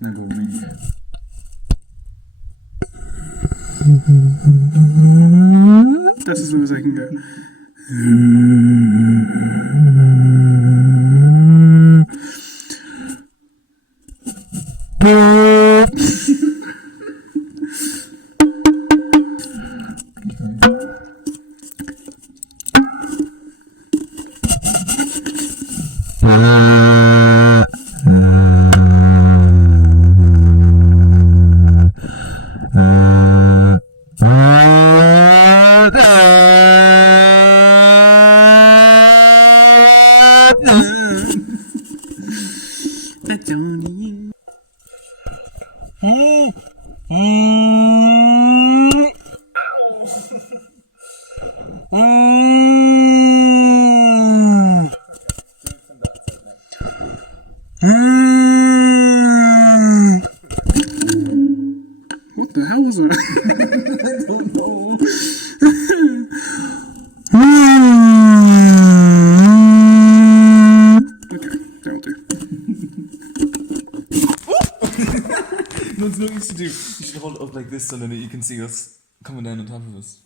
Now go ring. That's as low as I can go. I don't need. What the hell was it? I don't know. Okay, that'll do. No, it's no use to do. You should hold it up like this so that you can see us coming down on top of us.